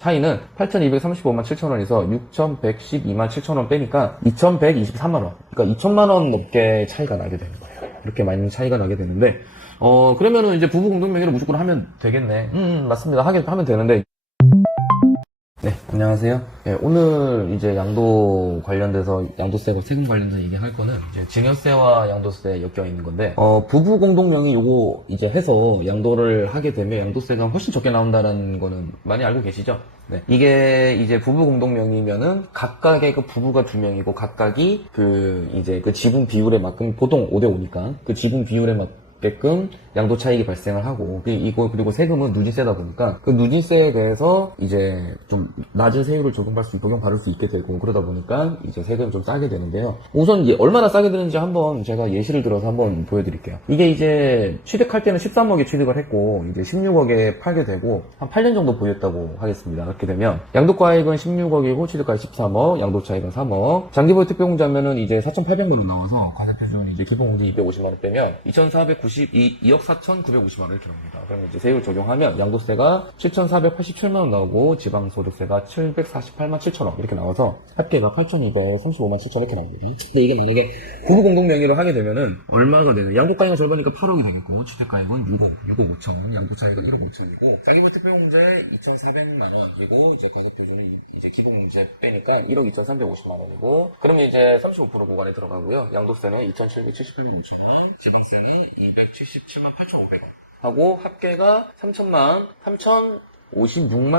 차이는 8,235만 7천원에서 6,112만 7천원 빼니까 2,123만원. 그러니까 2천만원 넘게 차이가 나게 되는 거예요. 이렇게 많이 차이가 나게 되는데, 그러면은 이제 부부 공동명의로 무조건 하면 되겠네. 맞습니다. 하면 되는데. 네, 안녕하세요. 네, 오늘 이제 양도 관련돼서 양도세와 세금 관련돼서 얘기할 거는 이제 증여세와 양도세 엮여 있는 건데, 부부 공동명의 요거 이제 해서 양도를 하게 되면 양도세가 훨씬 적게 나온다는 거는 많이 알고 계시죠? 네. 이게 이제 부부 공동명의면은 각각의 그 부부가 2명이고 각각이 이제 그 지분 비율에 맞게끔 보통 5대5니까 그 지분 비율에 맞게끔 양도 차익이 발생을 하고, 그리고 세금은 누진세다 보니까 그 누진세에 대해서 이제 좀 낮은 세율을 적용받을 수 있게 되고, 그러다 보니까 이제 세금이 좀 싸게 되는데요. 우선 이게 얼마나 싸게 되는지 한번 제가 예시를 들어서 한번 보여드릴게요. 이게 이제 취득할 때는 13억에 취득을 했고 이제 16억에 팔게 되고 한 8년 정도 보였다고 하겠습니다. 그렇게 되면 양도가액은 16억이고 취득가액 13억, 양도 차익은 3억. 장기보유 특별공제하면은 이제 4,800만원 나와서 과세표준 이제 기본공제 250만원 빼면 2,492억 4,950만원 이렇게 나옵니다. 그러면 이제 세율 적용하면 양도세가 7,487만원 나오고 지방소득세가 748만 7천원 이렇게 나와서 합계가 8,235만 7천 이렇게 나옵니다. 근데 이게 만약에 부부 공동명의로 하게 되면은 얼마가 되는? 양도가액은 절반이니까 8억이 되겠고 취득가액은 6억 5천, 양도 차익은 1억 5천이고 장기보유 특별공제 2,400만원, 그리고 이제 가격표준이 이제 기본공제 빼니까 1억 2,350만원이고, 그러면 이제 35% 보관에 들어가고요. 양도세는 2,778만 5천원, 지방세는 277만 8,500원 하고 합계가 56만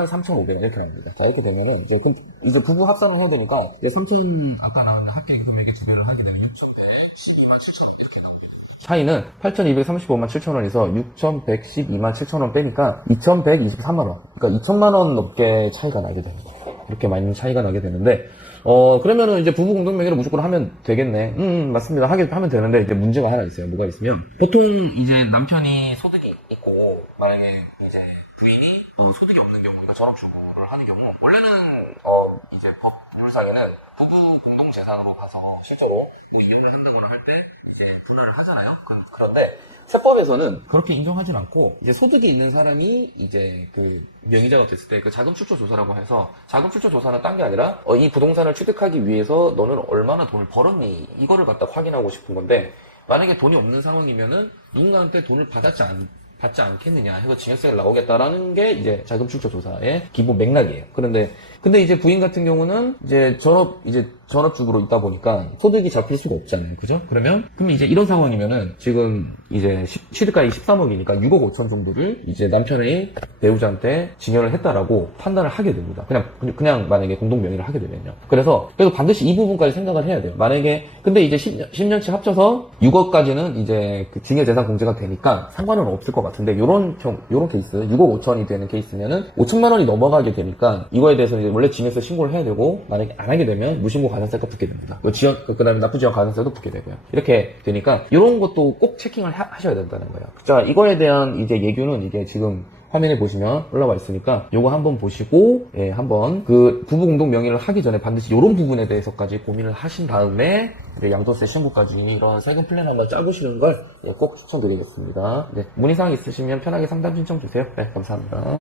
3,500원 이렇게 나옵니다. 자, 이렇게 되면은 이제 부부 합산을 해야 되니까 이제 3,000 아까 나온 합계 금액에 두 배를 하게 되면 6,112만 7천원 이렇게 나옵니다. 차이는 8,235만 7천원에서 6,112만 7천원 빼니까 2,123만원. 그러니까 2천만원 넘게 차이가 나게 되는 거예요. 이렇게 많이 차이가 나게 되는데, 그러면은 이제 부부 공동명의로 무조건 하면 되겠네. 맞습니다. 하면 되는데, 이제 문제가 하나 있어요. 뭐가 있으면, 보통 이제 남편이 소득이 있고, 만약에 이제 부인이 소득이 없는 경우, 그러니까 전업주부를 하는 경우, 원래는 이제 법률상에는 부부 공동재산으로 봐서 실제로 뭐 이혼을 한다거나 할 때 이제 분할을 하잖아요. 그런데 세법에서는 그렇게 인정하진 않고, 이제 소득이 있는 사람이 이제 그 명의자가 됐을 때 그 자금 출처 조사라고 해서, 자금 출처 조사는 딴 게 아니라 이 부동산을 취득하기 위해서 너는 얼마나 돈을 벌었니, 이거를 갖다 확인하고 싶은 건데, 만약에 돈이 없는 상황이면은 누군가한테 돈을 받지 않겠느냐 해서 증여세를 나오겠다라는 게 이제 자금 출처 조사의 기본 맥락이에요. 근데 이제 부인 같은 경우는 이제 전업주부로 있다 보니까 소득이 잡힐 수가 없잖아요. 그죠? 그럼 이제 이런 상황이면은 지금 이제 취득가액이 13억이니까 6억 5천 정도를 이제 남편의 배우자한테 증여를 했다라고 판단을 하게 됩니다. 그냥 만약에 공동명의를 하게 되면요. 그래서 반드시 이 부분까지 생각을 해야 돼요. 만약에 근데 이제 10년치 합쳐서 6억까지는 이제 그 증여재산 공제가 되니까 상관은 없을 것 같은데, 요런 케이스 6억 5천이 되는 케이스면은 5천만 원이 넘어가게 되니까 이거에 대해서 이제 원래 증여세 신고를 해야 되고, 만약에 안 하게 되면 무신고 가산세가 붙게 됩니다. 그다음에 납부지역 가산세도 붙게 되고요. 이렇게 되니까 이런 것도 꼭 체킹을 하셔야 된다는 거예요. 자, 이거에 대한 이제 예규는 이게 지금 화면에 보시면 올라와 있으니까 요거 한번 보시고, 한번 그 부부 공동 명의를 하기 전에 반드시 이런 부분에 대해서까지 고민을 하신 다음에 이제 양도세 신고까지 이런 세금 플랜 한번 짜보시는 걸 꼭 추천드리겠습니다. 문의사항 있으시면 편하게 상담 신청 주세요. 네, 감사합니다.